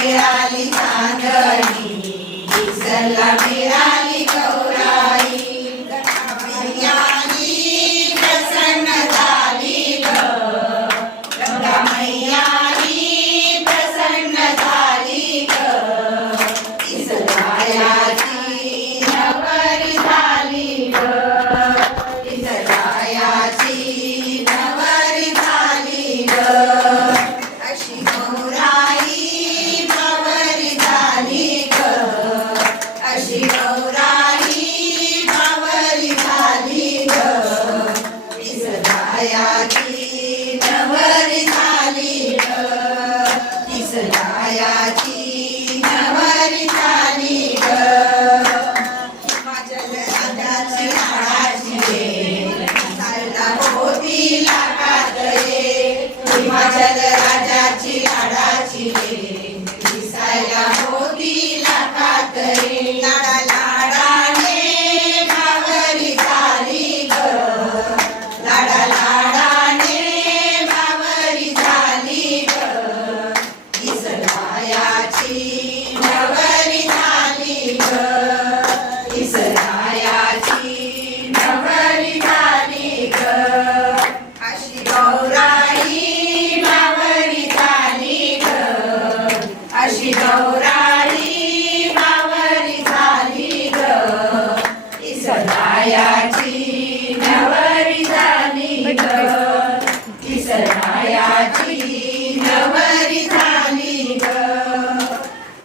मिळाली चांदणी, विठ्ठलला मिळाली गौराई. गंगामैयानी प्रसन्न झाली ग, गंगामैयानी प्रसन्न झाली ग. विठ्ठलाची नवरी झाली ग, विठ्ठलाची नवरी झाली ग. अशी गौराई बावरी झाली ग, अशी गौराई बावरी झाली ग. विठ्ठलाची नवरी झाली ग, विठ्ठलाची नवरी झाली